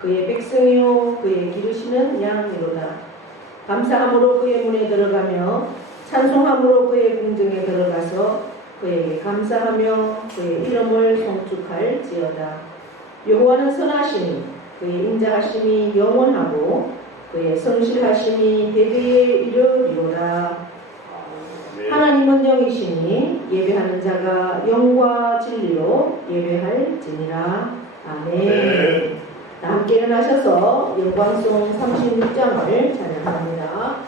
그의 백성이요 그의 기르시는 양이로다. 감사함으로 그의 문에 들어가며 찬송함으로 그의 궁정에 들어가서 그에게 감사하며 그의 이름을 송축할지어다. 여호와는 선하시니 그의 인자하심이 영원하고 그의 성실하심이 대대에 이르리로다. 하나님은 영이시니 예배하는 자가 영과 진리로 예배할지니라. 아멘. 함께 일어나셔서 영광송 36장을 찬양합니다.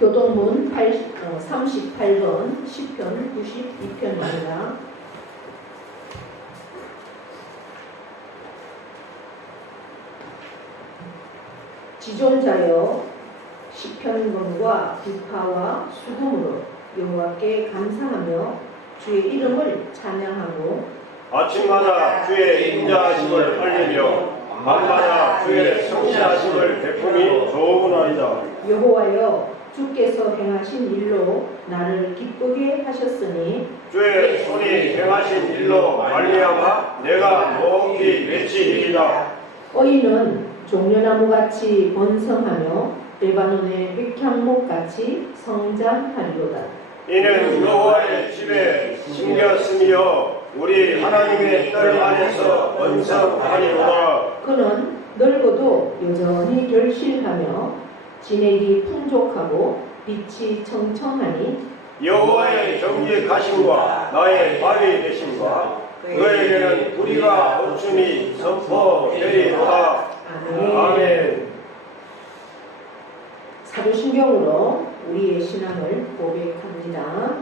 교동문 38번 시편 92편입니다. 지존자여 시편문과 비파와 수금으로 여호와께 감사하며 주의 이름을 찬양하고 아침마다 주의 인자하심을 알리며 밤마다 주의 성실하심을 베품이 좋으나이다. 여호와여 주께서 행하신 일로 나를 기쁘게 하셨으니 주의 손이 행하신 일로 말미암아 내가 높이 외치리이다. 어이는 종려나무같이 번성하며 레바논의 백향목같이 성장하리로다. 이는 여호와의 집에 심겼으며 우리 하나님의 뜰 안에서 번성하리로다. 그는 늙어도 여전히 결실하며 진액이 풍족하고 빛이 청청하니 여호와의 정직하심과 나의 발이 되심과 그에게는 우리가 없으니 선포되리로다. 아멘. 사도신경으로 우리의 신앙을 고백합니다.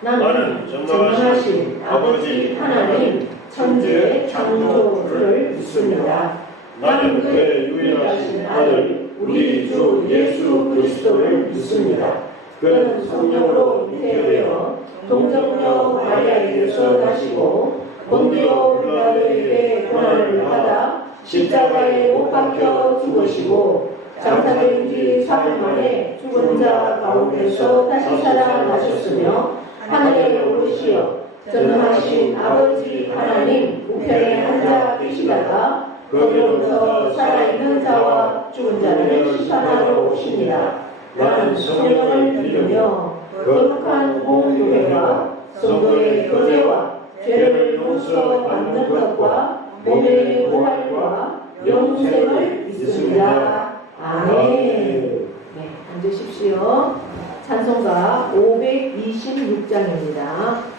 나는 전능하신 아버지 하나님 천지의 창조주를 믿습니다. 나는 그의 유일하신 아들 우리 주 예수 그리스도를 믿습니다. 그는 성령으로 잉태되어 동정녀 마리아에게서 나시고 본디오 빌라도에게 고난을 받아 십자가에 못 박혀 죽으시고 장사된 지 3일 만에 죽은 자 가운데서 다시 살아나셨으며 전능하신 아버지 하나님 우편에 앉아 계시다가 거기로부터 살아있는 자와 죽은 자를 심판하러 오십니다. 나는 성령을 믿으며 거룩한 공교회와 성도의 교제와 죄를 용서받는 것과 몸의 부활과 영생을 믿습니다. 아멘. 네, 앉으십시오. 찬송가 526장입니다.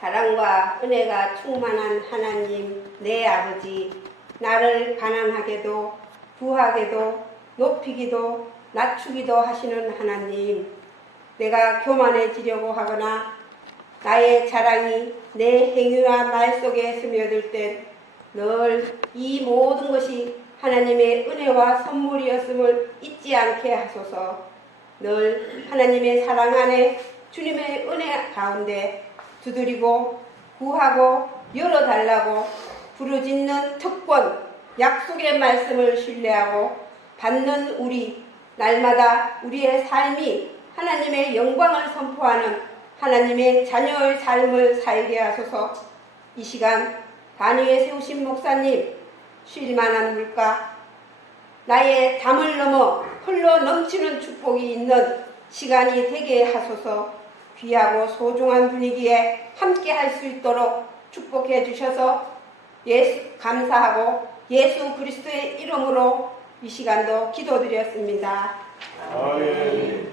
사랑과 은혜가 충만한 하나님, 내 아버지, 나를 가난하게도 부하게도 높이기도 낮추기도 하시는 하나님, 내가 교만해지려고 하거나 나의 자랑이 내 행위와 말 속에 스며들 땐 늘 이 모든 것이 하나님의 은혜와 선물이었음을 잊지 않게 하소서. 늘 하나님의 사랑 안에 주님의 은혜 가운데 두드리고 구하고 열어달라고 부르짖는 특권, 약속의 말씀을 신뢰하고 받는 우리, 날마다 우리의 삶이 하나님의 영광을 선포하는 하나님의 자녀의 삶을 살게 하소서. 이 시간 단위에 세우신 목사님, 쉴만한 물가, 나의 담을 넘어 흘러 넘치는 축복이 있는 시간이 되게 하소서. 귀하고 소중한 분위기에 함께 할 수 있도록 축복해 주셔서 감사하고 예수 그리스도의 이름으로 이 시간도 기도드렸습니다. 아멘.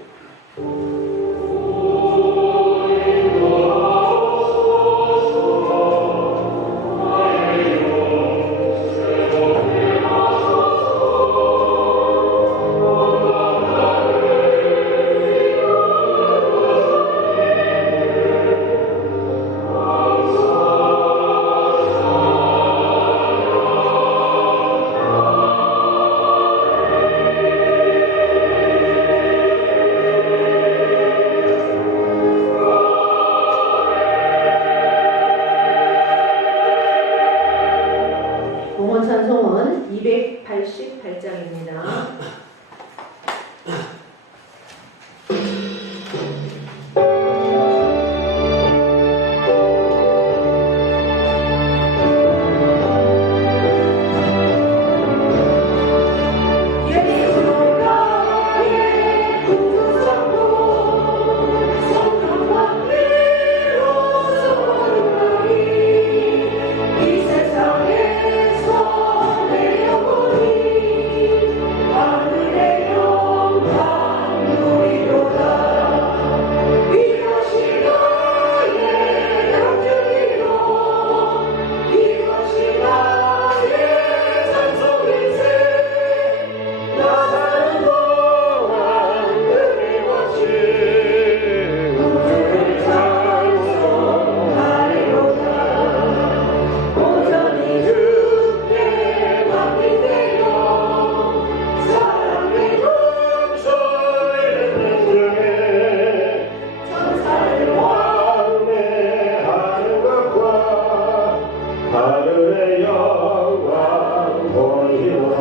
봉헌 찬송은 288장입니다. 하늘의 영광 보이노라.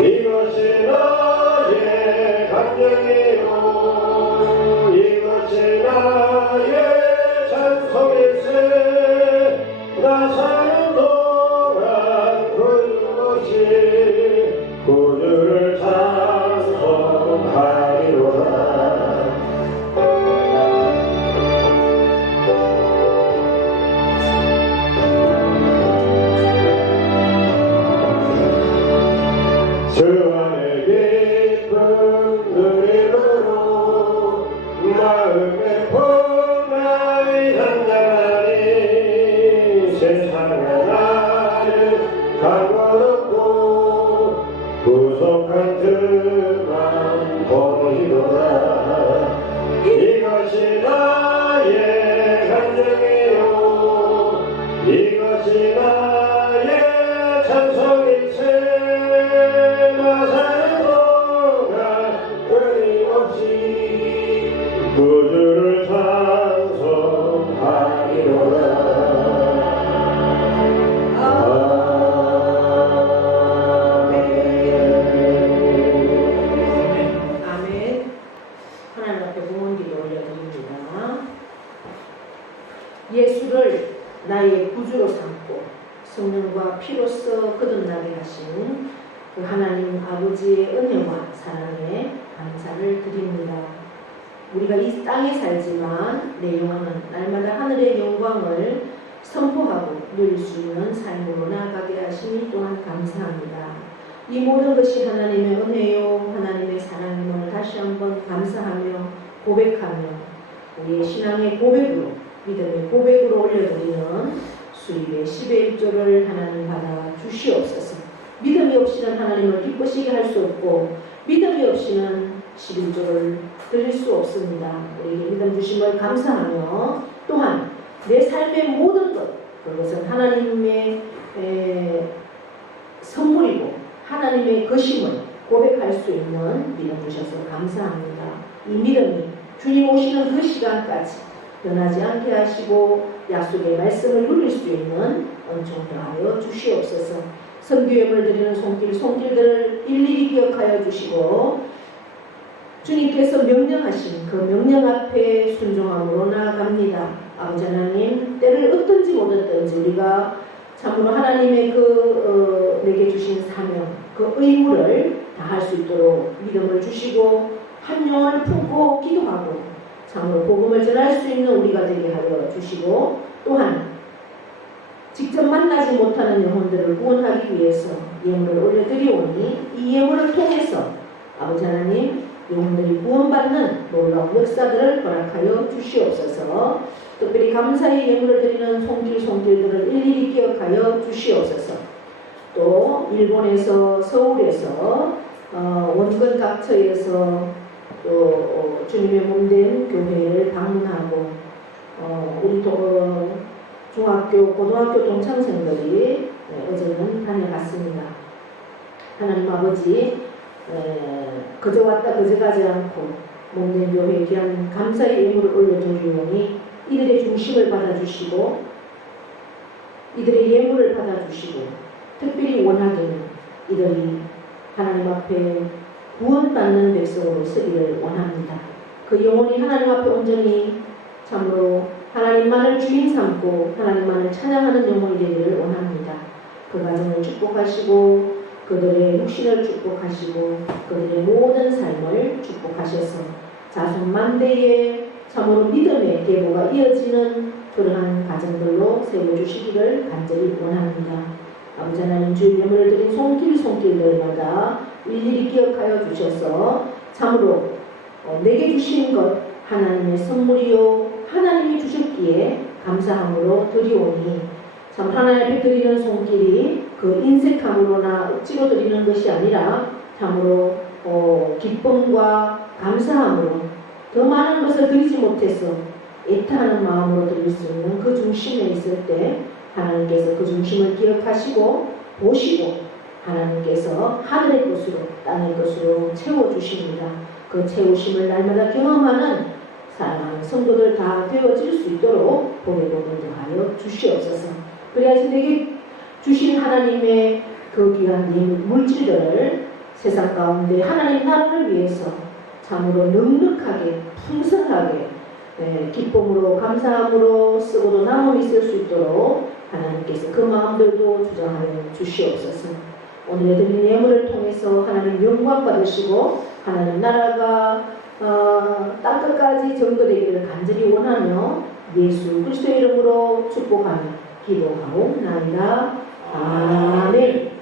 이것이 나의 감정이요 이것이 나의 찬송일세. 나 사는 동안 그것이 구주를 찬송하리로다. 주 안에 깊은 누림으로 마음의 풍랑이 잔잔하니 세상에 나를 강건없고 구속한 그만 보이노라. 이것이 나의 감정이요 이것이 나의 찬송일세. 구주를 찬송하리로다. 아멘. 하나님 앞에 봉헌기도 올려드립니다. 예수를 나의 구주로 삼고 성령과 피로써 거듭나게 하신 그 하나님 아버지의 은혜와 사랑에 감사를 드립니다. 우리가 이 땅에 살지만 내 영혼은 날마다 하늘의 영광을 선포하고 누릴 수 있는 삶으로 나아가게 하시니 또한 감사합니다. 이 모든 것이 하나님의 은혜요 하나님의 사랑임을 다시 한번 감사하며 고백하며 우리의 신앙의 고백으로 믿음의 고백으로 올려드리는 수입의 10의 1조를 하나님 받아 주시옵소서. 믿음이 없이는 하나님을 기쁘시게 할 수 없고 믿음이 없이는 11조를 드릴 수 없습니다. 우리에게 믿음 주심을 감사하며 또한 내 삶의 모든 것 그것은 하나님의 선물이고 하나님의 것임을 고백할 수 있는 믿음 주셔서 감사합니다. 이 믿음이 주님 오시는 그 시간까지 변하지 않게 하시고 약속의 말씀을 누릴 수 있는 은총 더하여 주시옵소서. 선교예물 드리는 손길들을 일일이 기억하여 주시고 주님께서 명령하신 그 명령 앞에 순종함으로 나아갑니다. 아버지 하나님, 때를 어떤지 못했던지 우리가 참으로 하나님의 내게 주신 사명, 그 의무를 다할 수 있도록 믿음을 주시고 한 영혼을 품고 기도하고 참으로 복음을 전할 수 있는 우리가 되게 하여 주시고 또한 직접 만나지 못하는 영혼들을 구원하기 위해서 예물을 올려드리오니 이 예물을 통해서 아버지 하나님 영혼들이 구원받는 놀라운 역사들을 허락하여 주시옵소서. 특별히 감사의 예물을 드리는 손길들을 일일이 기억하여 주시옵소서. 또 일본에서 서울에서 원근 각처에서 또 주님의 몸된 교회를 방문하고 우리 중학교, 고등학교 동창생들이 어제는 다녀갔습니다. 하나님 아버지 그저 왔다 그저 가지 않고 몸된 교회에 귀한 감사의 예물을 올려드리오니 이들의 중심을 받아주시고 이들의 예물을 받아주시고 특별히 원하기는 이들이 하나님 앞에 구원받는 백성으로 서기를 원합니다. 그 영혼이 하나님 앞에 온전히 참으로 하나님만을 주인 삼고 하나님만을 찬양하는 영혼이 되기를 원합니다. 그 가정을 축복하시고 그들의 육신을 축복하시고 그들의 모든 삶을 축복하셔서 자손만대의 참으로 믿음의 계보가 이어지는 그러한 가정들로 세워주시기를 간절히 원합니다. 아버지 하나님 주의 예물을 드린 손길들마다 일일이 기억하여 주셔서 참으로 내게 주신 것 하나님의 선물이요 하나님이 주셨기에 감사함으로 드리오니 참 하나님 앞에 드리는 손길이 그 인색함으로나 억지로 드리는 것이 아니라 참으로 기쁨과 감사함으로 더 많은 것을 드리지 못해서 애타하는 마음으로 드릴 수 있는 그 중심에 있을 때 하나님께서 그 중심을 기억하시고 보시고 하나님께서 하늘의 것으로 땅의 것으로 채워주십니다. 그 채우심을 날마다 경험하는 사랑하는 성도들 다 되어질 수 있도록 복의 복을 더하여 주시옵소서. 그래야지 내게 주신 하나님의 그 귀한 물질들을 세상 가운데 하나님 나라를 위해서 참으로 넉넉하게 풍성하게 기쁨으로 감사함으로 쓰고도 남음이 있을 수 있도록 하나님께서 그 마음들도 주장하여 주시옵소서. 오늘 드린 예물을 통해서 하나님 영광 받으시고 하나님 나라가 땅끝까지 전거되기를 간절히 원하며 예수 그리스도의 이름으로 축복하며 기도하옵나이다. 아멘.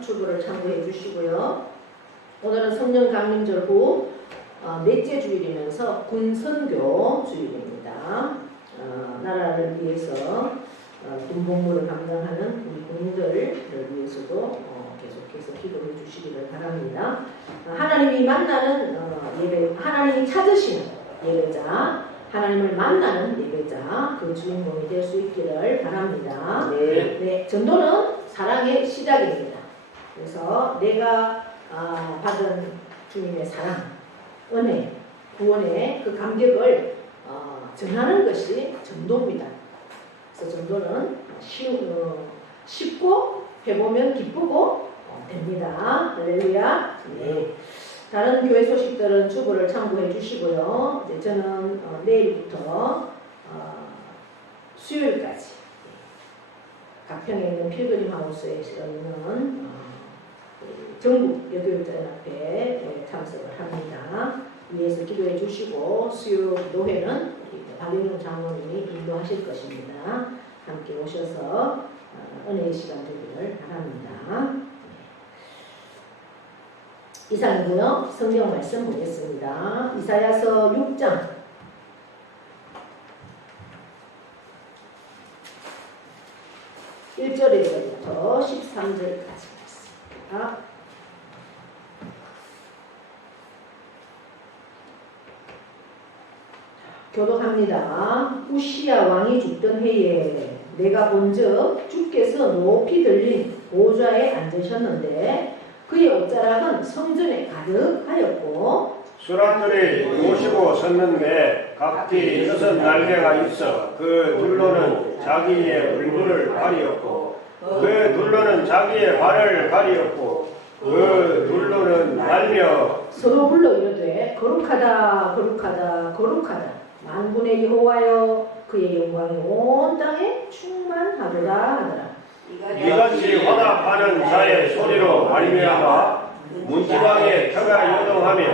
주보를 참고해 주시고요. 오늘은 성령 강림절 후 넷째 주일이면서 군선교 주일입니다. 나라를 위해서 군복무를 감당하는 우리 군인들을 위해서도 계속해서 기도해 주시기를 바랍니다. 하나님이 만나는 예배, 하나님이 찾으시는 예배자, 하나님을 만나는 예배자, 그 주인공이 될 수 있기를 바랍니다. 네, 전도는 사랑의 시작입니다. 그래서 내가 받은 주님의 사랑, 은혜, 구원의 그 감격을 전하는 것이 전도입니다. 그래서 전도는 쉽고 해보면 기쁘고 됩니다. 할렐루야. 네. 다른 교회 소식들은 주보를 참고해 주시고요. 이제 저는 내일부터 수요일까지 가평에 있는 필그림 하우스에 있는 전국 여교육자연합회에 참석을 합니다. 위에서 기도해 주시고 수요 기도회는 박영용 장로님이 인도하실 것입니다. 함께 오셔서 은혜의 시간 되기를 바랍니다. 이상이고요. 성경 말씀 보겠습니다. 이사야서 6장 1절에서부터 13절까지 말씀입니다. 교독합니다. 우시야 왕이 죽던 해에 내가 본즉 주께서 높이 들린 보좌에 앉으셨는데 그의 옷자락은 성전에 가득하였고 수란들이 모시고 섰는데 각기 6 날개가 있어 그 둘로는 자기의 얼굴을 가리었고 그 둘로는 자기의 발을 가리었고 그 둘로는 날며 서로 불러 이르되 거룩하다 거룩하다 거룩하다 만군의 여호와여 그의 영광이 온 땅에 충만하도다 하더라. 이같이 화답하는 자의 소리로 말미암아 문지방에 터가 요동하며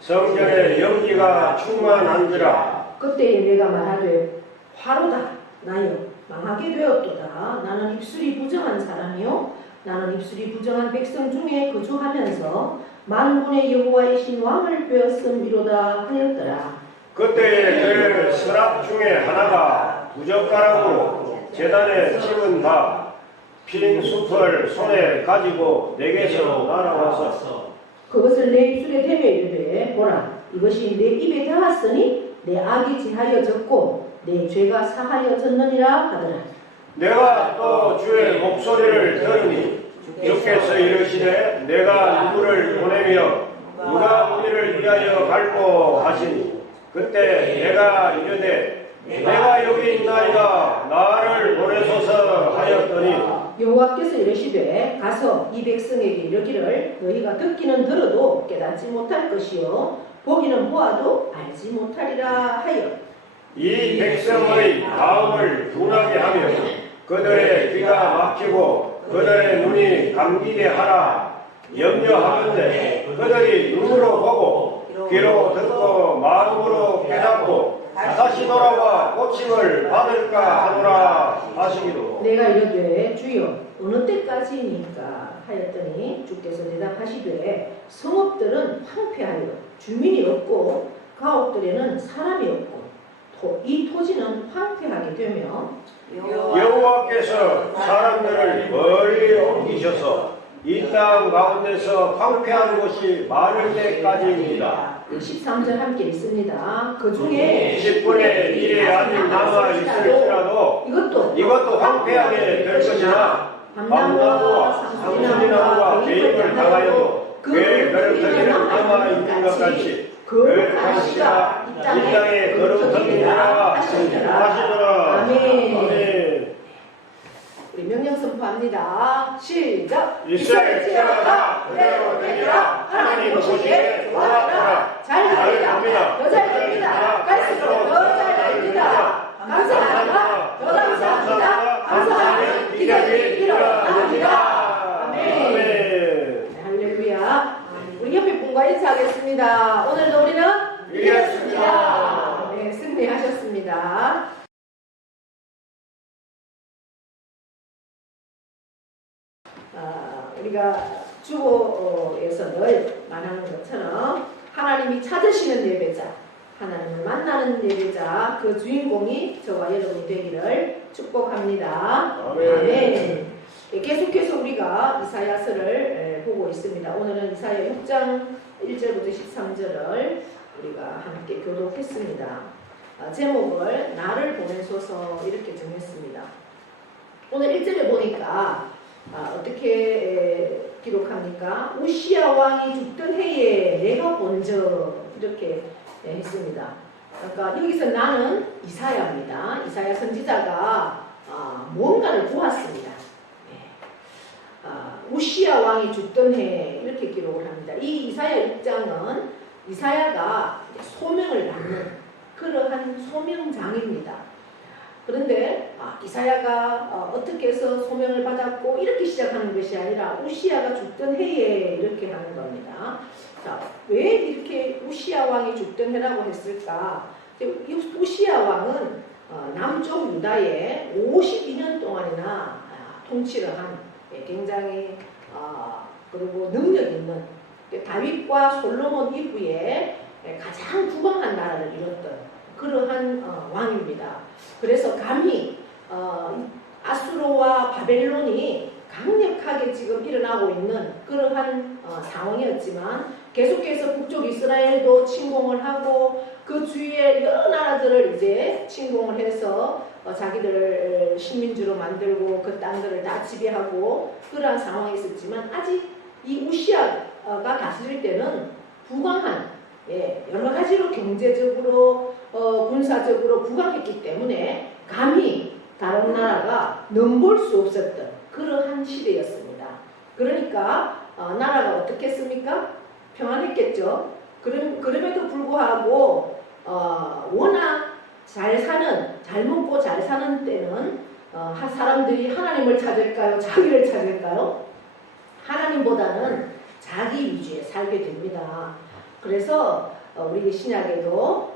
성전의 연기가 충만한지라. 그때 내가 말하되 화로다 나여 망하게 되었도다. 나는 입술이 부정한 사람이요 나는 입술이 부정한 백성 중에 거주하면서 만군의 여호와이신 왕을 빼앗음이로다 하였더라. 그때에 그 서랍 중에 하나가 부젓가락으로 제단에 집은 바 핀 숲을 손에 가지고 내게서 날아와서 그것을 내 입술에 대며 이르되 보라 이것이 내 입에 닿았으니 내 악이 제하여졌고 내 죄가 사하여졌느니라 하더라. 내가 또 주의 목소리를 들으니 주께서 이르시되 내가 누구를 보내며 누가 우리를 위하여 갈고 하시니 그때 내가 이르되 내가 여기 있나이다 나를 보내소서 하였더니 여호와께서 이르시되 가서 이 백성에게 이르기를 너희가 듣기는 들어도 깨닫지 못할 것이요 보기는 보아도 알지 못하리라 하여 이 백성의 마음을 둔하게 하며 그들의 귀가 막히고 그들의 눈이 감기게 하라. 염려하건대 그들이 눈으로 보고 귀로 듣고 마음으로 깨닫고 다시 돌아와 고침을 받을까 하노라 하시기로. 내가 이르되 주여 어느 때까지입니까 하였더니 주께서 대답하시되 성읍들은 황폐하여 주민이 없고 가옥들에는 사람이 없고 이 토지는 황폐하게 되며 여호와께서 사람들을 멀리 옮기셔서 이 땅 가운데서 황폐한 곳이 많을 때까지입니다. 13절 함께 있습니다. 그 중에 10분의 1이 아직 남아 있을지라도 이것도 황폐하게 될 것이나 밤나무와 상수리나무가 개입을 당하여도 그의 거룩하기는 남아 있는 것 같이 거룩한 씨가 이 땅에 거룩하니라 하시더라. 아멘. 우리 명령 선포합니다. 시작. 이스라엘 지하가 그대로 되리라. 하나님 보시기에 좋아하라. 잘 됩니다. 더 잘 됩니다. 갈수록 더 잘 됩니다. 감사합니다. 더 감사합니다. 감사하는 기적이 일어납니다. 아멘. 할렐루야. 우리 옆에 분과 인사하겠습니다. 오늘도 우리는 이겼습니다. 네, 승리하셨습니다. 우리가 주보에서 늘 말하는 것처럼 하나님이 찾으시는 예배자, 하나님을 만나는 예배자, 그 주인공이 저와 여러분이 되기를 축복합니다. 아멘. 계속해서 우리가 이사야서를 보고 있습니다. 오늘은 이사야 6장 1절부터 13절을 우리가 함께 교독했습니다. 제목을 나를 보내소서 이렇게 정했습니다. 오늘 1절에 보니까 어떻게 기록합니까? 우시야 왕이 죽던 해에 내가 본적 이렇게 했습니다. 그러니까 여기서 나는 이사야입니다. 이사야 선지자가 뭔가를 보았습니다. 우시야 왕이 죽던 해 이렇게 기록을 합니다. 이 이사야 6장은 이사야가 소명을 받는 그러한 소명장입니다. 그런데 이사야가 어떻게 해서 소명을 받았고 이렇게 시작하는 것이 아니라 우시야가 죽던 해에 이렇게 하는 겁니다. 자, 왜 이렇게 우시야 왕이 죽던 해라고 했을까? 우시야 왕은 남쪽 유다에 52년 동안이나 통치를 한 굉장히 그리고 능력 있는 다윗과 솔로몬 이후에 가장 부강한 나라를 이뤘던 그러한 왕입니다. 그래서 감히 아수르와 바벨론이 강력하게 지금 일어나고 있는 그러한 상황이었지만 계속해서 북쪽 이스라엘도 침공을 하고 그 주위의 여러 나라들을 이제 침공을 해서 자기들 식민지로 만들고 그 땅들을 다 지배하고 그러한 상황이 있었지만 아직 이 우시아가 다스릴 때는 부강한 여러 가지로 경제적으로 군사적으로 부강했기 때문에 감히 다른 나라가 넘볼 수 없었던 그러한 시대였습니다. 그러니까 나라가 어떻게 했습니까? 평안했겠죠. 그럼에도 불구하고 워낙 잘 먹고 잘 사는 때는 사람들이 하나님을 찾을까요? 자기를 찾을까요? 하나님보다는 자기 위주에 살게 됩니다. 그래서 우리 신약에도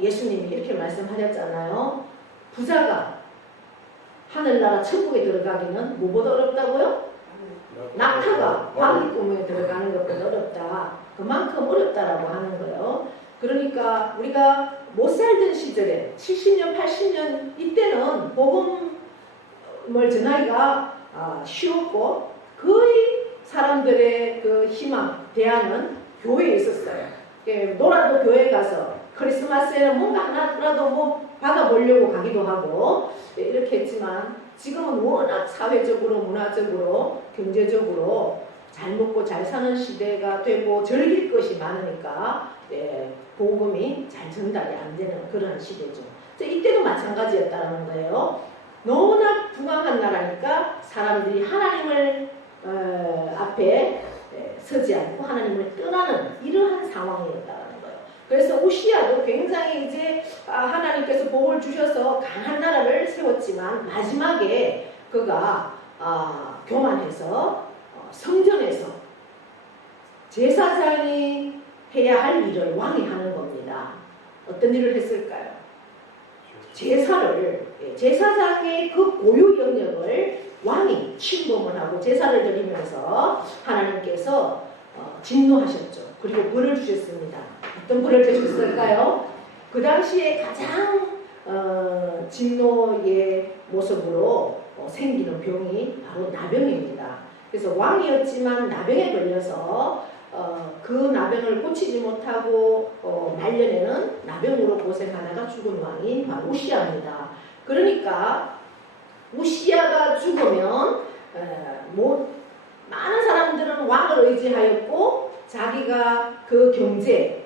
예수님이 이렇게 말씀하셨잖아요. 부자가 하늘나라 천국에 들어가기는 뭐보다 어렵다고요? 낙타가 바위구멍에 들어가는 것보다 어렵다. 그만큼 어렵다라고 하는 거예요. 그러니까 우리가 못 살던 시절에 70년, 80년 이때는 복음을 전하기가 쉬웠고 거의 사람들의 그 희망, 대안은 교회에 있었어요. 놀아도 교회에 가서 크리스마스에는 뭔가 하나라도 뭐 받아보려고 가기도 하고 이렇게 했지만 지금은 워낙 사회적으로, 문화적으로, 경제적으로 잘 먹고 잘 사는 시대가 되고 즐길 것이 많으니까 복음이 잘 전달이 안 되는 그런 시대죠. 이때도 마찬가지였다는 거예요. 너무나 부강한 나라니까 사람들이 하나님을 앞에 서지 않고 하나님을 떠나는 이러한 상황이었다는 거예요. 그래서 우시아도 굉장히 이제 하나님께서 복을 주셔서 강한 나라를 세웠지만 마지막에 그가 교만해서 성전에서 제사장이 해야 할 일을 왕이 하는 겁니다. 어떤 일을 했을까요? 제사장의 그 고유 영역을 왕이 침범을 하고 제사를 드리면서 하나님께서 진노하셨죠. 그리고 벌을 주셨습니다. 어떤 벌을 주셨을까요? 그 당시에 가장 진노의 모습으로 생기는 병이 바로 나병입니다. 그래서 왕이었지만 나병에 걸려서 그 나병을 고치지 못하고 말년에는 나병으로 고생하다가 죽은 왕이 바로 우시아입니다. 그러니까 우시아가 죽으면 많은 사람들은 왕을 의지하였고 자기가 그 경제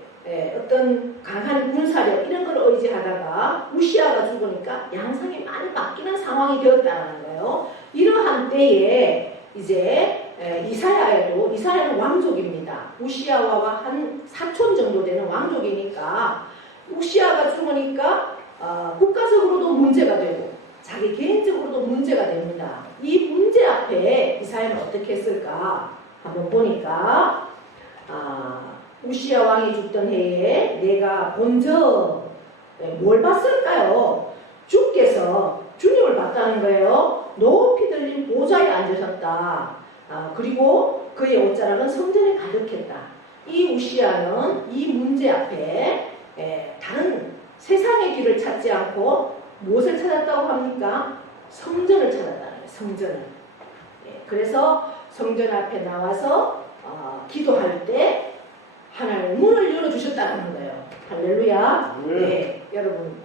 어떤 강한 군사력 이런 걸 의지하다가 우시아가 죽으니까 양상이 많이 바뀌는 상황이 되었다는 거예요. 이러한 때에 이제 이사야는 왕족입니다. 우시아와 한 사촌 정도 되는 왕족이니까 우시아가 죽으니까 국가적으로도 문제가 되고 자기 개인적으로도 문제가 됩니다. 이 문제 앞에 이사야는 어떻게 했을까 한번 보니까 우시아 왕이 죽던 해에 내가 본저 뭘 봤을까요? 주께서 주님을 봤다는 거예요. 높이 들린 보좌에 앉으셨다. 그리고 그의 옷자락은 성전에 가득했다. 이 우시아는 이 문제 앞에 다른 세상의 길을 찾지 않고 무엇을 찾았다고 합니까? 성전을 찾았다는 거예요. 성전을. 그래서 성전 앞에 나와서 기도할 때 하나님 문을 열어주셨다는 거예요. 할렐루야. 여러분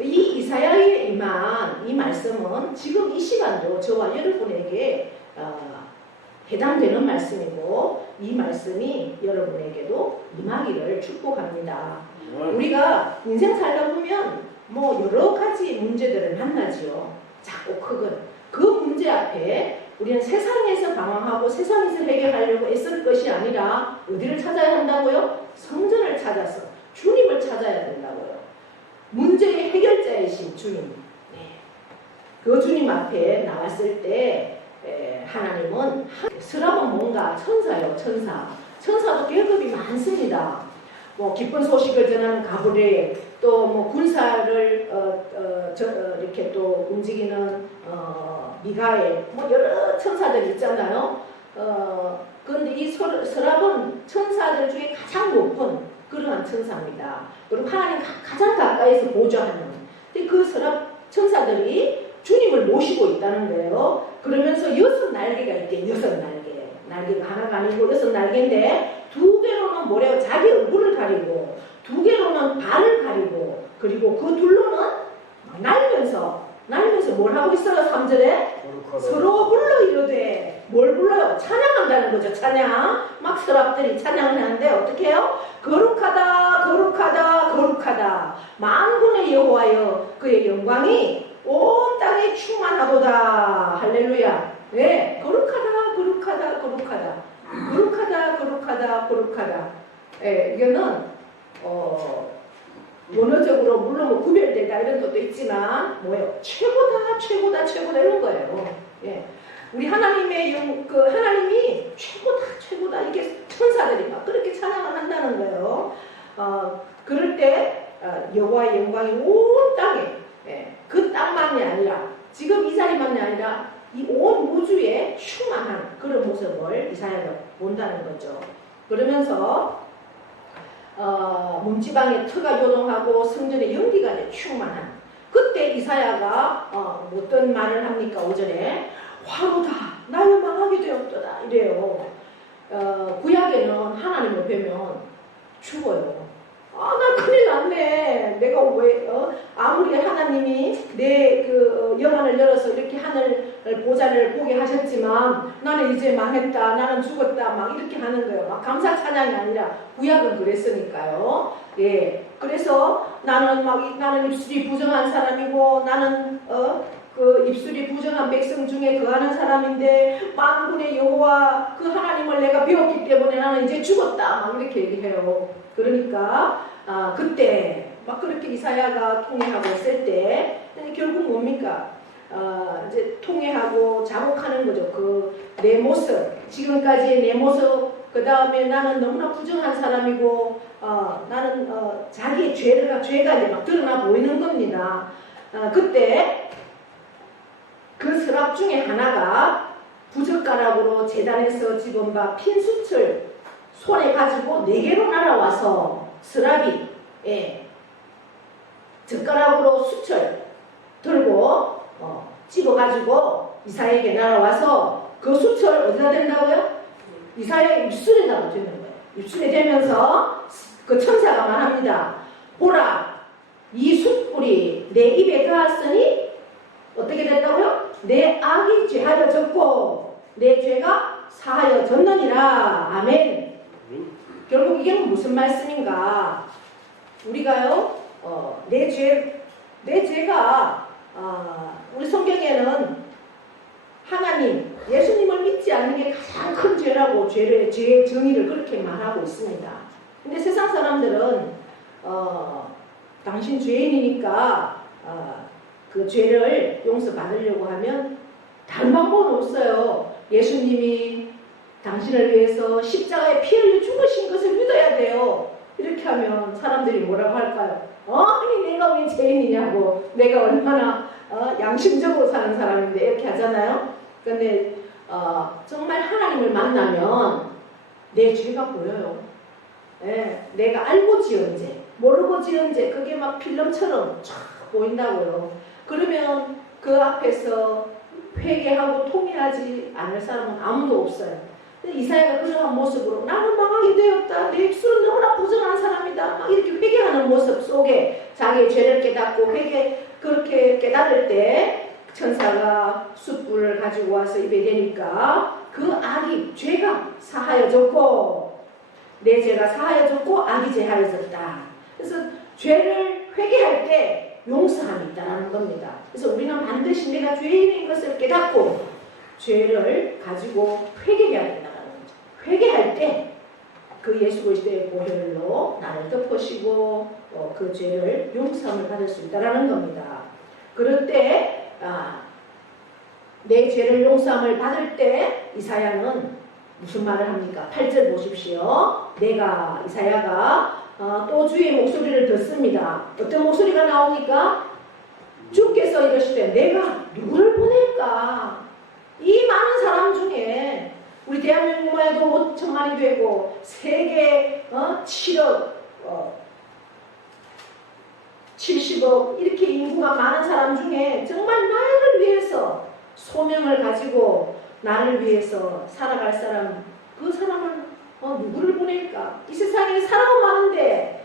이 이사야에 임한 이 말씀은 지금 이 시간도 저와 여러분에게 해당되는 말씀이고 이 말씀이 여러분에게도 임하기를 축복합니다. 우리가 인생 살다 보면 뭐 여러 가지 문제들을 만나지요. 작고 크건 그 문제 앞에 우리는 세상에서 방황하고 세상에서 해결하려고 애쓸 것이 아니라 어디를 찾아야 한다고요? 성전을 찾아서 주님을 찾아야 된다고요. 문제의 해결자이신 주님. 그 주님 앞에 나왔을 때 하나님은 스랍은 뭔가 천사요. 천사도 계급이 많습니다. 뭐 기쁜 소식을 전하는 가브리엘, 또 뭐 군사를 이렇게 또 움직이는 미가엘, 뭐 여러 천사들 있잖아요. 그런데 이 스랍은 천사들 중에 가장 높은 그러한 천사입니다. 그리고 하나님 가장 가까이서 보좌하는. 근데 그 스랍 천사들이 주님을 모시고 있다는 거예요. 그러면서 6날개가 있대. 6날개. 날개가 하나가 아니고 6날개인데 2개로는 뭐래요? 자기 얼굴을 가리고 2개로는 발을 가리고 그리고 그 둘로는 날면서 뭘 하고 있어요? 3절에 서로 불러 이르되 뭘 불러요? 찬양한다는 거죠. 찬양. 막 서랍들이 찬양을 하는데 어떻게 해요? 거룩하다 거룩하다 거룩하다 만군의 여호와여 그의 영광이 온 땅에 충만하도다. 할렐루야. 네, 거룩하다 거룩하다 거룩하다 거룩하다 거룩하다 거룩하다. 예, 이거는 원어적으로 물론 뭐 구별되다 이런 것도 있지만 뭐예요? 최고다 최고다 최고다 이런 거예요. 예. 우리 하나님의 하나님이 최고다 최고다 이게 천사들이 막 그렇게 찬양을 한다는 거예요. 그럴 때 여호와의 영광이 온 땅에, 예, 그 땅만이 아니라 지금 이 자리만이 아니라 이 온 우주에 충만한 그런 모습을 이사야가 본다는 거죠. 그러면서 문지방에 터가 요동하고 성전에 연기가 충만한 그때 이사야가 어떤 말을 합니까? 오전에 화로다 나여 망하게 되었도다 이래요. 구약에는 하나님을 뵈면 죽어요. 나 큰일 났네. 내가 왜 아무리 하나님이 내 영안을 열어서 이렇게 하늘 보좌를 보게 하셨지만 나는 이제 망했다. 나는 죽었다. 막 이렇게 하는 거예요. 막 감사 찬양이 아니라 구약은 그랬으니까요. 예. 그래서 나는 입술이 부정한 사람이고 나는 그 입술이 부정한 백성 중에 거하는 사람인데 만군의 여호와 그 하나님을 내가 배웠기 때문에 나는 이제 죽었다. 막 이렇게 얘기해요. 그러니까 그때 막 그렇게 이사야가 통회하고 있을 때 결국 뭡니까? 이제 통회하고 자복하는 거죠. 내 모습, 지금까지의 내 모습, 그 다음에 나는 너무나 부정한 사람이고 나는 자기의 죄가 이제 막 드러나 보이는 겁니다. 그때 그 서랍 중에 하나가 부젓가락으로 제단에서 집은 바 핀수철 손에 가지고 4개로 날아와서 서랍이, 예, 젓가락으로 수철 들고 집어가지고 이사야에게 날아와서 그 수철 어디다 댄다고요? 이사야의 입술에다가 되는 거예요. 입술에 대면서 그 천사가 말합니다. 보라, 이 숯불이 내 입에 닿았으니 어떻게 됐다고요? 내 악이 죄하여졌고 내 죄가 사하여졌느니라. 아멘. 결국 이게 무슨 말씀인가? 우리가요, 내 죄가 우리 성경에는 하나님, 예수님을 믿지 않는 게 가장 큰 죄라고 죄의 정의를 그렇게 말하고 있습니다. 근데 세상 사람들은 당신 죄인이니까 그 죄를 용서받으려고 하면 다른 방법은 없어요. 예수님이 당신을 위해서 십자가에 피 흘려 죽으신 것을 믿어야 돼요. 이렇게 하면 사람들이 뭐라고 할까요? 아니 내가 왜 죄인이냐고, 내가 얼마나 양심적으로 사는 사람인데 이렇게 하잖아요. 근데 정말 하나님을 만나면 내 죄가 보여요. 네, 내가 알고 지은 죄, 모르고 지은 죄, 그게 막 필름처럼 쫙 보인다고요. 그러면 그 앞에서 회개하고 통회하지 않을 사람은 아무도 없어요. 근데 이사야가 그러한 모습으로 나는 망하게 되었다. 내 입술은 너무나 부정한 사람이다. 막 이렇게 회개하는 모습 속에 자기의 죄를 깨닫고 그렇게 깨달을 때 천사가 숯불을 가지고 와서 입에 대니까 그 악이, 죄가 사하여졌고 내 죄가 사하여졌고 악이 제하여졌다. 그래서 죄를 회개할 때 용서함이 있다는 겁니다. 그래서 우리는 반드시 내가 죄인인 것을 깨닫고 죄를 가지고 회개해야 된다는 거죠. 회개할 때 그 예수 그리스도의 보혈로 나를 덮으시고 그 죄를 용서함을 받을 수 있다는 겁니다. 그럴 때 내 죄를 용서함을 받을 때 이사야는 무슨 말을 합니까? 8절 보십시오. 이사야가 또 주의 목소리를 듣습니다. 어떤 목소리가 나옵니까? 주께서 이러시되 내가 누구를 보낼까? 이 많은 사람 중에 우리 대한민국만 해도 5천만이 되고 세계 7억 70억 이렇게 인구가 많은 사람 중에 정말 나를 위해서 소명을 가지고 나를 위해서 살아갈 사람, 그 사람은 누구를 보낼까? 이 세상에 사람은 많은데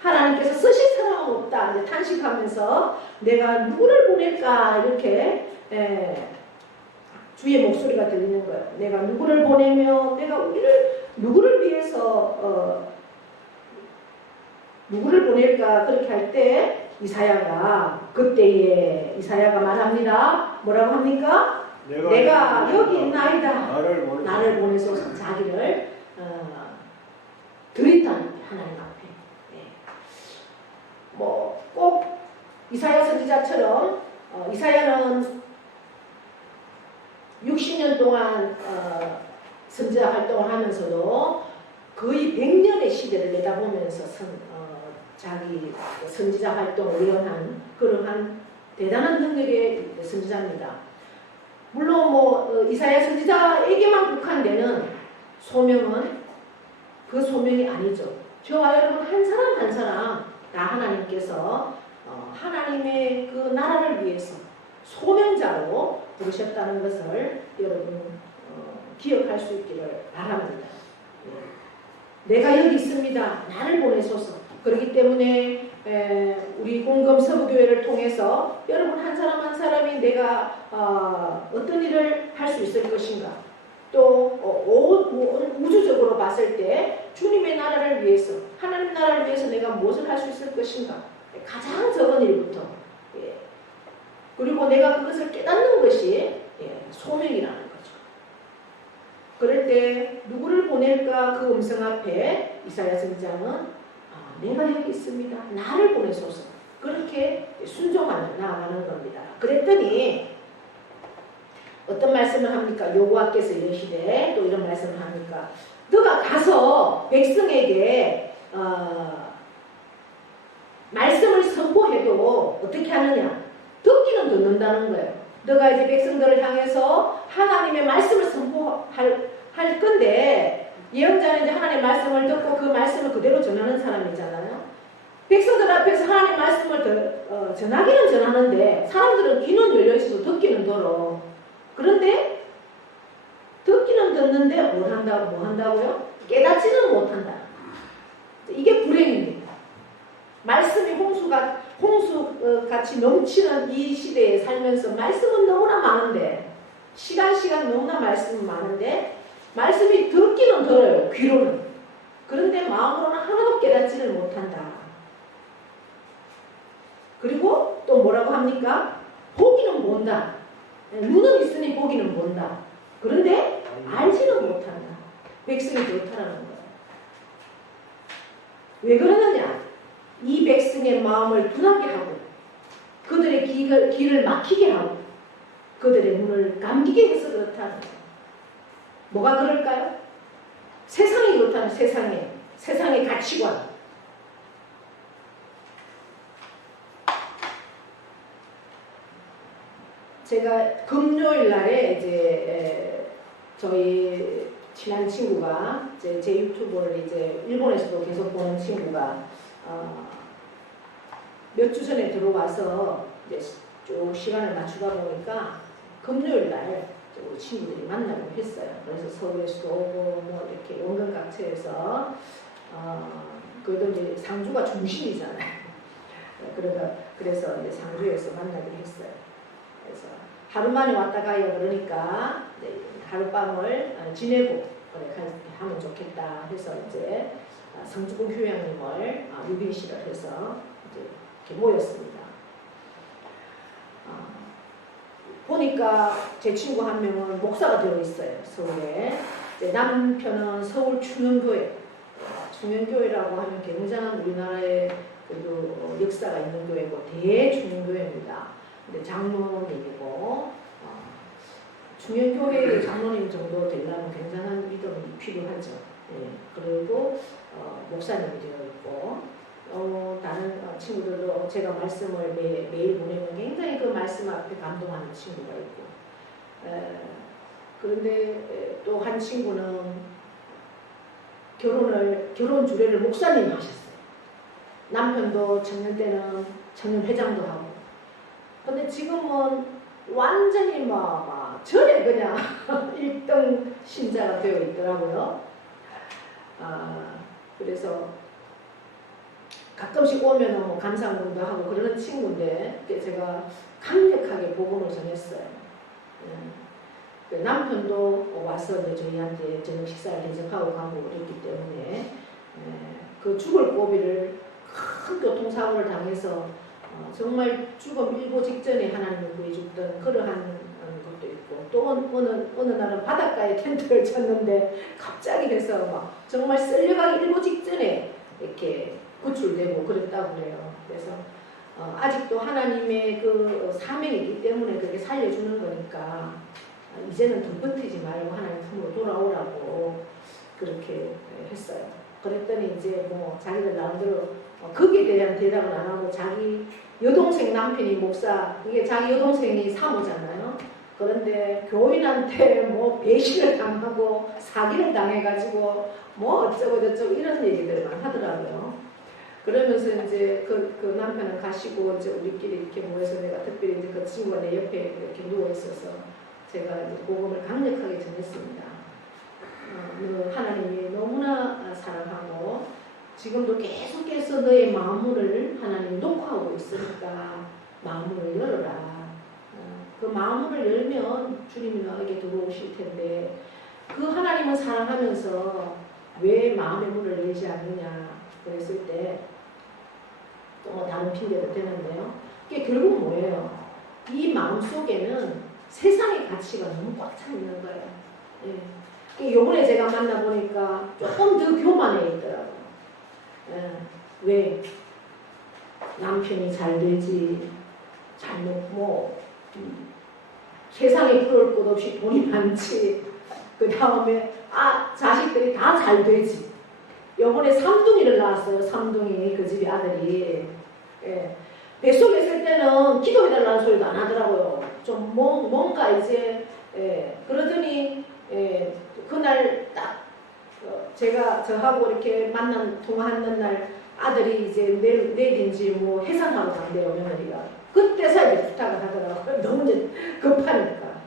하나님께서 쓰실 사람은 없다. 이제 탄식하면서 내가 누구를 보낼까? 이렇게 주의 목소리가 들리는 거예요. 내가 누구를 보내며 내가 누구를 위해서 누구를 보낼까 그렇게 할 때 이사야가 그때에 이사야가 말합니다. 뭐라고 합니까? 내가 여기 있나이다. 나를 보내소서. 자기를 드린다는 하나님 앞에. 뭐 꼭 이사야 선지자처럼 이사야는 60년 동안 선지자 활동을 하면서도 거의 100년의 시대를 내다보면서 자기 선지자 활동을 예언한 그러한 대단한 능력의 선지자입니다. 물론 뭐 이사야 선지자에게만 국한되는 소명은 그 소명이 아니죠. 저와 여러분 한 사람 한 사람 다 하나님께서 하나님의 그 나라를 위해서 소명자로 부르셨다는 것을 여러분 기억할 수 있기를 바랍니다. 내가 여기 있습니다. 나를 보내소서. 그렇기 때문에 우리 공검서부교회를 통해서 여러분 한 사람 한 사람이 내가 어떤 일을 할 수 있을 것인가, 또 우주적으로 봤을 때 주님의 나라를 위해서, 하나님 나라를 위해서 내가 무엇을 할 수 있을 것인가, 가장 적은 일부터, 그리고 내가 그것을 깨닫는 것이 소명이라는 거죠. 그럴 때 누구를 보낼까 그 음성 앞에 이사야 선지자는 내가 여기 있습니다. 나를 보내소서. 그렇게 순종하며 나아가는 겁니다. 그랬더니 어떤 말씀을 합니까? 여호와께서 이르시되 또 이런 말씀을 합니까? 너가 가서 백성에게 말씀을 선포해도 어떻게 하느냐? 듣기는 듣는다는 거예요. 너가 이제 백성들을 향해서 하나님의 말씀을 선포할 건데 예언자는 이제 하나님의 말씀을 듣고 그 말씀을 그대로 전하는 사람이잖아요. 백성들 앞에서 하나님의 말씀을 전하기는 전하는데 사람들은 귀는 열려있어도 듣기는 들어. 그런데 듣기는 듣는데 뭐 한다고요? 깨닫지는 못한다. 이게 불행입니다. 말씀이 홍수같이 넘치는 이 시대에 살면서 말씀은 너무나 많은데 시간 너무나 말씀은 많은데 말씀이 듣기는 들어요. 귀로는. 그런데 마음으로는 하나도 깨닫지를 못한다. 그리고 또 뭐라고 합니까? 보기는 본다. 눈은 있으니 보기는 본다. 그런데 알지는 못한다. 백성이 그렇다는 거예요. 왜 그러느냐? 이 백성의 마음을 둔하게 하고 그들의 귀를 막히게 하고 그들의 눈을 감기게 해서 그렇다는 거예요. 뭐가 그럴까요? 세상이 그렇다는 세상의 가치관. 제가 금요일 날에 이제 저희 친한 친구가 제 유튜브를 이제 일본에서도 계속 보는 친구가 몇 주 전에 들어와서 이제 쭉 시간을 맞추다 보니까 금요일 날 우리 친구들이 만나기로 했어요. 그래서 서울에서도 오고 뭐 이렇게 원근각처에서 그래도 이제 상주가 중심이잖아요. 그래서 이제 상주에서 만나기로 했어요. 그래서 하루 만에 왔다 가요. 그러니까 이제 하룻밤을 지내고 그래 하면 좋겠다 해서 이제 성주군 교양님을 유빈시를 해서 이제 이렇게 모였습니다. 보니까 제 친구 한 명은 목사가 되어 있어요. 서울에. 이제 남편은 서울 충현교회라고 하면 굉장한 우리나라의 그래도 역사가 있는 교회고 대충현교회입니다. 근데 장로님이고 충현교회의 장로님 정도 되려면 굉장한 믿음이 필요하죠. 그리고 목사님이 되어 있고 다른 친구들도 제가 말씀을 매일 보내면 굉장히 그 말씀 앞에 감동하는 친구가 있고 그런데 또 한 친구는 결혼 주례를 목사님이 하셨어요. 남편도 청년 때는 청년 회장도 하고 근데 지금은 완전히 전에 그냥 1등 신자가 되어 있더라고요. 그래서 가끔씩 오면 뭐 감상문도 하고 그러는 친구인데 제가 강력하게 복음을 전했어요. 그 남편도 와서 이제 저희한테 저녁 식사를 대접하고 가고 그랬기 때문에 그 죽을 고비를 큰 교통사고를 당해서 정말 죽음 일보 직전에 하나님을 구해줬던 그러한 것도 있고 또 어느 날은 바닷가에 텐트를 쳤는데 갑자기 해서 막 정말 쓸려가기 일보 직전에 이렇게 구출되고 그랬다고 그래요. 그래서 아직도 하나님의 그 사명이 있기 때문에 그렇게 살려주는 거니까 이제는 덤버티지 말고 하나님 품으로 돌아오라고 그렇게 했어요. 그랬더니 이제 뭐 자기들 나름대로 거기에 대한 대답은 안 하고 자기 여동생 남편이 목사, 이게 자기 여동생이 사모잖아요. 그런데 교인한테 뭐 배신을 당하고 사기를 당해가지고 뭐 어쩌고 저쩌고 이런 얘기들만 하더라고요. 그러면서 이제 그 남편은 가시고 이제 우리끼리 이렇게 모여서 내가 특별히 이제 그 친구가 내 옆에 이렇게 누워 있어서 제가 이제 복음을 강력하게 전했습니다. 하나님이 너무나 사랑하고 지금도 계속해서 너의 마음을 하나님이 녹화하고 있으니까 마음을 열어라. 그 마음을 열면 주님이 너에게 들어오실 텐데 그 하나님은 사랑하면서 왜 마음의 문을 열지 않느냐 그랬을 때 또 다른 핑계도 되는데요. 그게 결국 뭐예요? 이 마음 속에는 세상의 가치가 너무 꽉 차 있는 거예요. 예. 요번에 제가 만나보니까 조금 더 교만해 있더라고요. 예. 왜? 남편이 잘 되지, 잘 먹고, 세상에 부러울 것 없이 돈이 많지, 그 다음에, 자식들이 다 잘 되지. 요번에 삼둥이를 낳았어요. 삼둥이, 그 집이 아들이. 예. 뱃속에 있을 때는 기도해달라는 소리도 안 하더라고요. 좀 뭔가 이제, 그러더니, 그날 딱, 제가 저하고 이렇게 통화하는 날 아들이 이제 내일인지 뭐 해산하러 간대요, 며느리가. 그때서 이제 부탁을 하더라고요. 너무 이제 급하니까.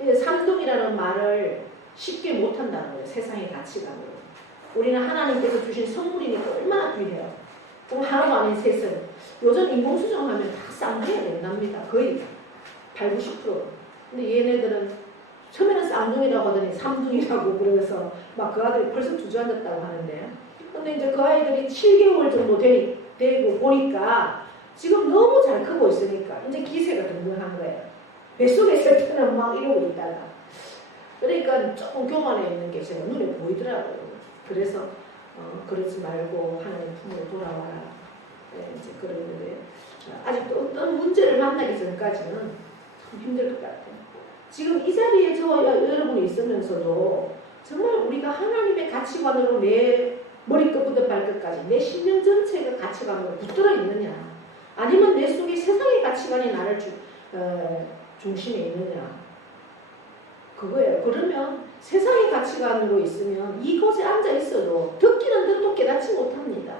이제 삼둥이라는 말을 쉽게 못한다는 거예요, 세상의 가치관으로. 우리는 하나님께서 주신 선물이니까 얼마나 귀해요. 그럼 하나도 아닌 셋은. 요즘 인공수정하면 다 쌍둥이가 된답니다. 거의 80, 90%. 근데 얘네들은 처음에는 쌍둥이라고 하더니 삼둥이라고 그래서 막 그 아들이 벌써 주저앉았다고 하는데요. 근데 이제 그 아이들이 7개월 정도 되고 보니까 지금 너무 잘 크고 있으니까 이제 기세가 등등한 거예요. 뱃속에 있을 때는 막 이러고 있다가. 그러니까 조금 교만해 있는 게 제가 눈에 보이더라고요. 그래서 그러지 말고 하나님 품으로 돌아와라. 이제 그러는데 아직도 어떤 문제를 만나기 전까지는 참 힘들 것 같아요. 지금 이 자리에 여러분이 있으면서도 정말 우리가 하나님의 가치관으로 내 머리끝부터 발끝까지 내 신명 전체가 가치관으로 붙들어 있느냐, 아니면 내 속에 세상의 가치관이 나를 중심에 있느냐, 그거예요. 그러면 세상의 가치관으로 있으면 이곳에 앉아 있어도 듣기는 듣도 깨닫지 못합니다.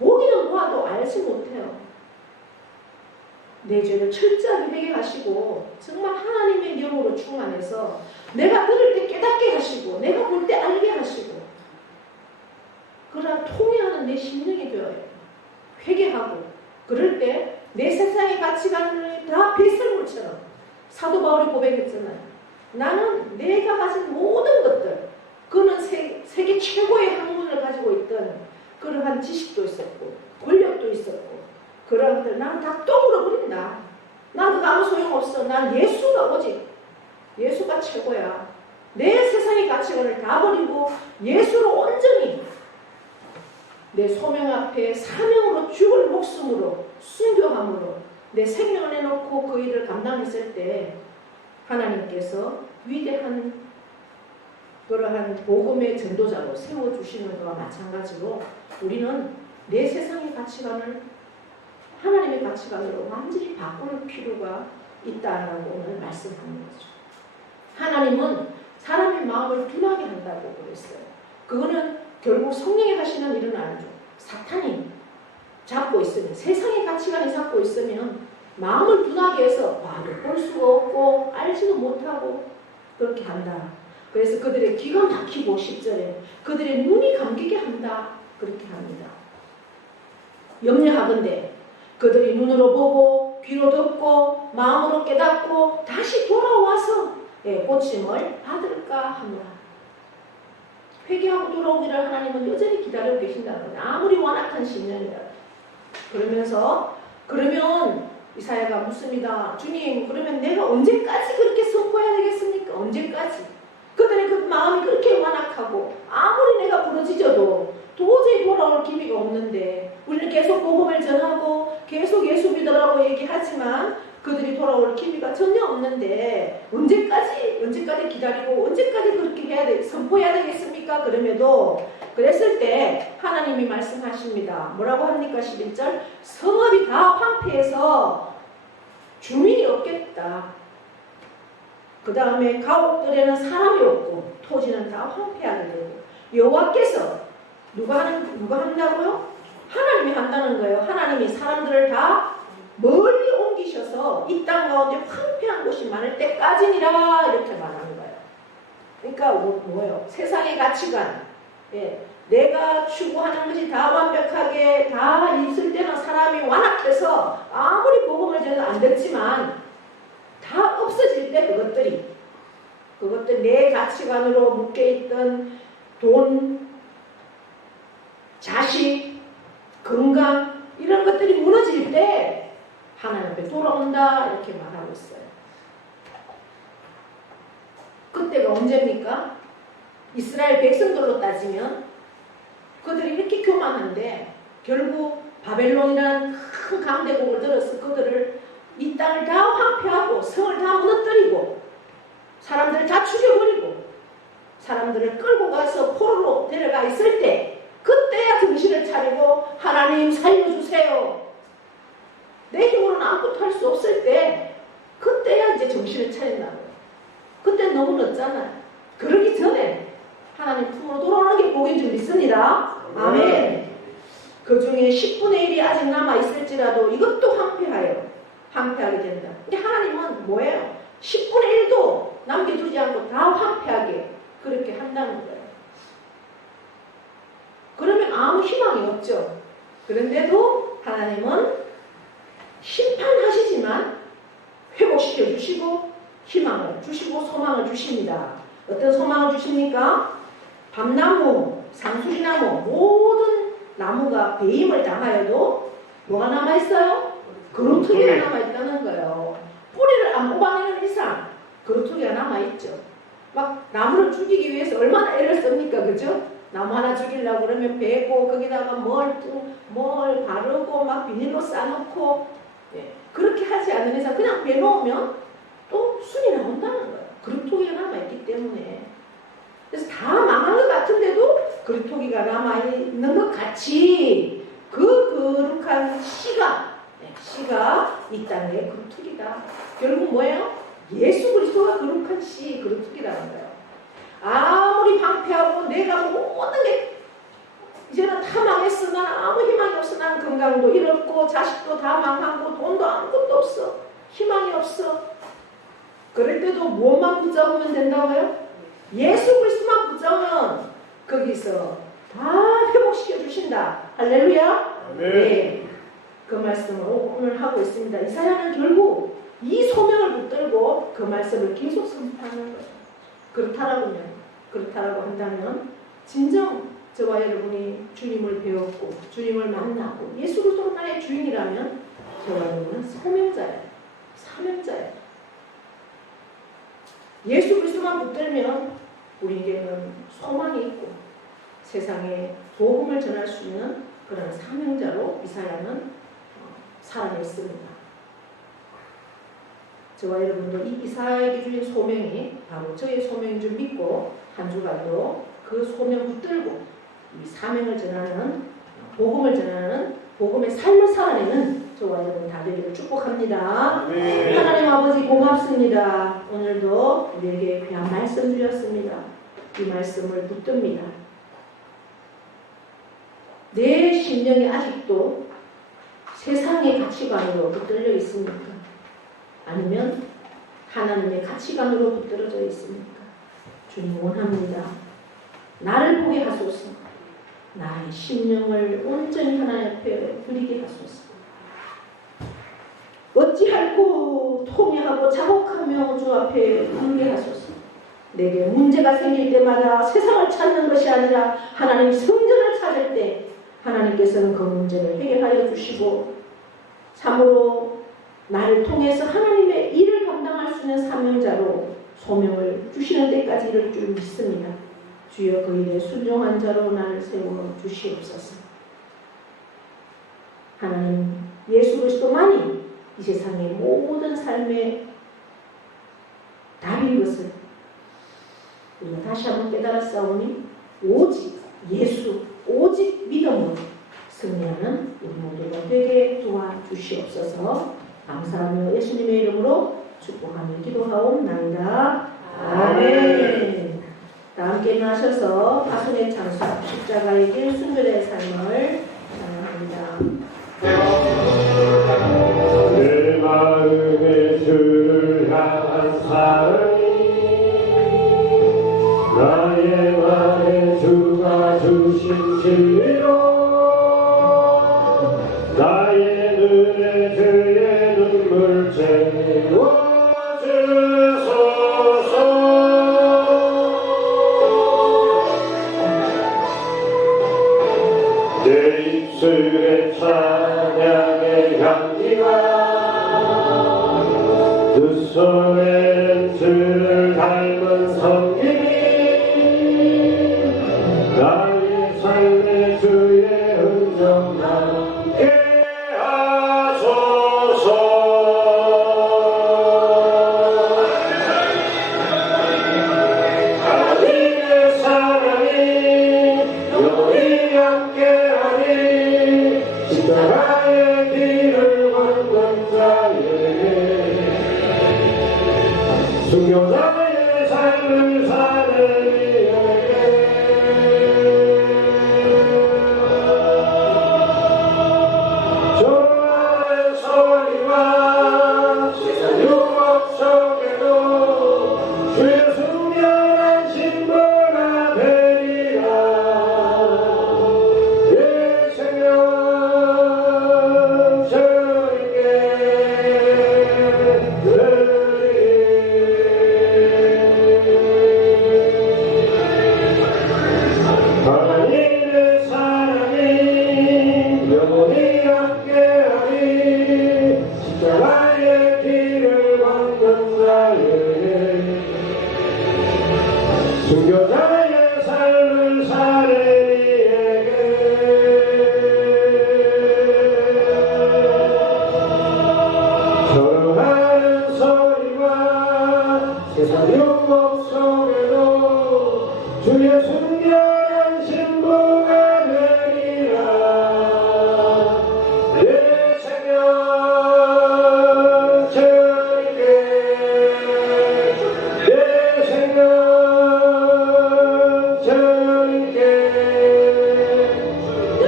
보기는 보아도 알지 못해요. 내 죄를 철저하게 회개하시고 정말 하나님의 영으로 충만해서 내가 들을 때 깨닫게 하시고 내가 볼 때 알게 하시고 그러한 통해하는 내 심령이 되어야 해요. 회개하고 그럴 때 내 세상의 가치관을 다 뱃설물처럼 사도 바울이 고백했잖아요. 나는 내가 가진 모든 것들, 그는 세계 최고의 학문을 가지고 있던 그러한 지식도 있었고 권력도 있었고 그런 것들 나는 다 떠물어 버린다. 난 그거 아무 소용없어. 난 예수가 오직 예수가 최고야. 내 세상의 가치관을 다 버리고 예수로 온전히 내 소명 앞에 사명으로 죽을 목숨으로 순교함으로 내 생명을 내놓고 그 일을 감당했을 때 하나님께서 위대한 그러한 복음의 전도자로 세워주시는 것과 마찬가지로 우리는 내 세상의 가치관을 하나님의 가치관으로 완전히 바꿀 필요가 있다라고 오늘 말씀하는 거죠. 하나님은 사람의 마음을 둔하게 한다고 그랬어요. 그거는 결국 성령이 하시는 일은 아니죠. 사탄이 잡고 있으면, 세상의 가치관이 잡고 있으면 마음을 둔하게 해서 봐도 볼 수가 없고 알지도 못하고 그렇게 한다. 그래서 그들의 귀가 막히고 10절에 그들의 눈이 감기게 한다. 그렇게 합니다. 염려하건대 그들이 눈으로 보고 귀로 듣고 마음으로 깨닫고 다시 돌아와서 고침을 받을까 하노라. 회개하고 돌아오기를 하나님은 여전히 기다리고 계신다는 거예요. 아무리 완악한 심령이라도. 그러면서 그러면 이사야가 묻습니다. 주님, 그러면 내가 언제까지 그렇게 선포해야 되겠습니까? 언제까지? 그들의 그 마음이 그렇게 완악하고 아무리 내가 부러지져도 도저히 돌아올 기미가 없는데 우리는 계속 복음을 전하고 계속 예수 믿으라고 얘기하지만 그들이 돌아올 기미가 전혀 없는데 언제까지 기다리고 언제까지 그렇게 선포해야 되겠습니까? 그랬을 때 하나님이 말씀하십니다. 뭐라고 합니까? 11절 성읍이 다 황폐해서 주민이 없겠다. 그 다음에 가옥들에는 사람이 없고 토지는 다 황폐하게 되고 여호와께서 누가 한다고요? 하나님이 한다는 거예요. 하나님이 사람들을 다 멀리 옮기셔서 이 땅 가운데 황폐한 곳이 많을 때까지니라 이렇게 말하는 거예요. 그러니까 뭐예요? 세상의 가치관, 내가 추구하는 것이 다 완벽하게 다 있을 때는 사람이 완악해서 아무리 복음을 전해도 안 됐지만 다 없어질 때 그것들 내 가치관으로 묶여있던 돈, 자식, 건강 이런 것들이 무너질 때 하나님 앞에 돌아온다 이렇게 말하고 있어요. 그때가 언제입니까? 이스라엘 백성들로 따지면 그들이 이렇게 교만한데 결국 바벨론이라는 큰 강대국을 들어서 그들을 이 땅을 다 황폐하고 성을 다 무너뜨리고 사람들을 다 죽여버리고 사람들을 끌고 가서 포로로 데려가 있을 때 그때야 정신을 차리고 하나님 살려주세요. 내 힘으로는 아무것도 할 수 없을 때 그때야 이제 정신을 차린다고요. 그때 너무 늦잖아요. 그러기 전에 하나님 품으로 돌아오는 게 복인 줄 믿습니다. 아멘. 그 중에 10분의 1이 아직 남아있을지라도 이것도 황폐하게 된다. 근데 하나님은 뭐예요? 10분의 1도 남겨두지 않고 다 황폐하게 그렇게 한다는 거예요. 그러면 아무 희망이 없죠. 그런데도 하나님은 심판하시지만 회복시켜 주시고 희망을 주시고 소망을 주십니다. 어떤 소망을 주십니까? 밤나무, 상수리나무 모든 나무가 배임을 당하여도 뭐가 남아있어요? 그루터기가 남아있다는 거예요. 뿌리를 안 뽑아내는 이상 그루터기가 남아있죠. 막 나무를 죽이기 위해서 얼마나 애를 씁니까? 그죠? 나무 하나 죽이려고 그러면 베고 거기다가 뭘 바르고 막 비닐로 싸놓고 그렇게 하지 않는 이상 그냥 베놓으면 또 순이 나온다는 거예요. 그루터기가 남아있기 때문에. 그래서 다 망한 것 같은데도 그루터기가 남아있는 것 같이 그 거룩한 씨가 이 땅의 그루터기다. 결국 뭐예요? 예수 그리스도가 거룩한 씨, 그루터기라는 거예요. 아무리 방패하고 내가 모든 게 이제는 다 망했어. 난 아무 희망이 없어. 난 건강도 잃었고 자식도 다 망하고 돈도 아무것도 없어. 희망이 없어. 그럴 때도 무엇만 붙잡으면 된다고요? 예수 그리스도만 붙잡으면 거기서 다 회복시켜 주신다. 할렐루야. 네. 그 말씀을 오늘 하고 있습니다. 이사야는 결국 이 소명을 붙들고 그 말씀을 계속 선포하는 거예요. 그렇다라고 한다면 진정 저와 여러분이 주님을 배웠고 주님을 만나고 예수 그리스도가 나의 주인이라면 저와 여러분은 소명자예요. 사명자예요. 예수 그리스도만 붙들면 우리에게는 소망이 있고 세상에 복음을 전할 수 있는 그런 사명자로 이사야는 살아냈습니다. 저와 여러분도 이 이사야에게 주신 소명이 바로 저의 소명인 줄 믿고 한 주간도 그 소명 붙들고 이 사명을 전하는 복음을 전하는 복음의 삶을 살아내는 저와 여러분 다 되기를 축복합니다. 네. 하나님 아버지 고맙습니다. 오늘도 우리에게 귀한 말씀 주셨습니다. 이 말씀을 붙듭니다. 내 심령이 아직도 세상의 가치관으로 붙들려 있습니까? 아니면 하나님의 가치관으로 붙들어져 있습니까? 주님 원합니다. 나를 보게 하소서. 나의 심령을 온전히 하나님 앞에 드리게 하소서. 어찌할꼬 통회하고 자복하며 주 앞에 울게 하소서. 내게 문제가 생길 때마다 세상을 찾는 것이 아니라 하나님 성전을 찾을 때 하나님께서는 그 문제를 해결하여 주시고 참으로 나를 통해서 하나님의 일을 감당할 수 있는 사명자로 소명을 주시는 데까지 이를 줄 믿습니다. 주여 그 일에 순종한 자로 나를 세워 주시옵소서. 하나님 예수 그리스도만이 이 세상의 모든 삶의 답인 것을 우리가 다시 한번 깨달았사오니 오직 예수, 오직 믿음으로 승리하는 우리 모두가 되게 도와주시옵소서. 감사하며 예수님의 이름으로 축복하며 기도하옵나이다. 아멘. 다 함께 나셔서 파송의 장수 십자가의 길 순교자의 삶을 찬양합니다. 내 마음에 주를 향한 사랑이 나의 맘에 주가 주신 진리로 나의 눈에 주의 눈물 채워주소서. 내 입술에 찬양의 향기가 두 손에 주를 닮은 성김이 나의 삶의 주의 흔적 남게 하소서. 하나님의 사랑이 영원히 함께하니 십자가의 길을 걷는 자에게 순교자의 삶을 사는 이에게 조화의 소리와 세상 유혹 속에도 주의 순결한 신부가 되리라. 내 생명 주님께 하나님의 사랑이 영원히 함께하니 십자가의 길을 걷는 자에게 순교자의 삶을 사는 이에게 절하는 소리와 세상 유혹 속에도 주의 순결한 신부가 되리라. 내 생명 주님께 내 생명 주님께 내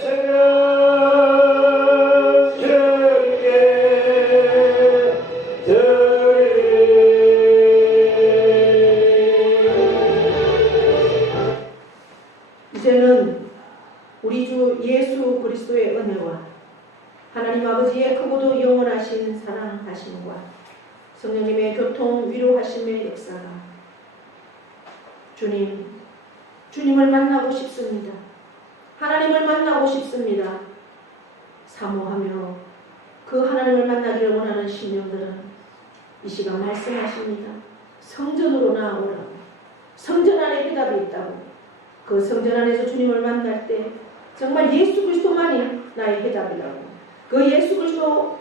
생명 주님께 이제는 우리 주 예수 그리스도의 은혜와 하나님 아버지의 크고도 영원하신 사랑하심과 성령님의 교통 위로하심의 역사가 주님을 만나고 싶습니다. 하나님을 만나고 싶습니다. 사모하며 그 하나님을 만나기를 원하는 심령들은 이 시간 말씀하십니다. 성전으로 나오라고. 성전 안에 해답이 있다고. 그 성전 안에서 주님을 만날 때 정말 예수 그리스도만이 나의 해답이라고. 그 예수 그리스도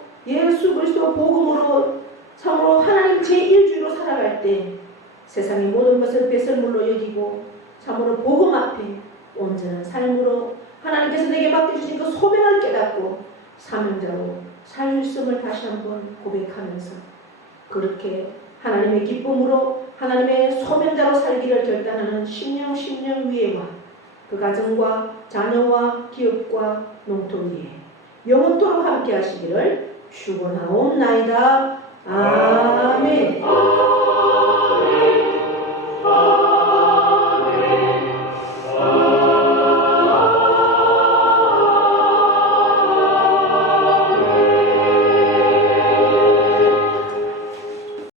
복음으로 참으로 하나님 제1주로 살아갈 때 세상의 모든 것을 배설물로 여기고 참으로 복음 앞에 온전한 삶으로 하나님께서 내게 맡겨주신 그 소명을 깨닫고 사명자로 살 수 있음을 다시 한번 고백하면서 그렇게 하나님의 기쁨으로 하나님의 소명자로 살기를 결단하는 심령 위에와 그 가정과 자녀와 기업과 농토 위에 영원토록 함께 하시기를 축원하옵나이다. 아멘.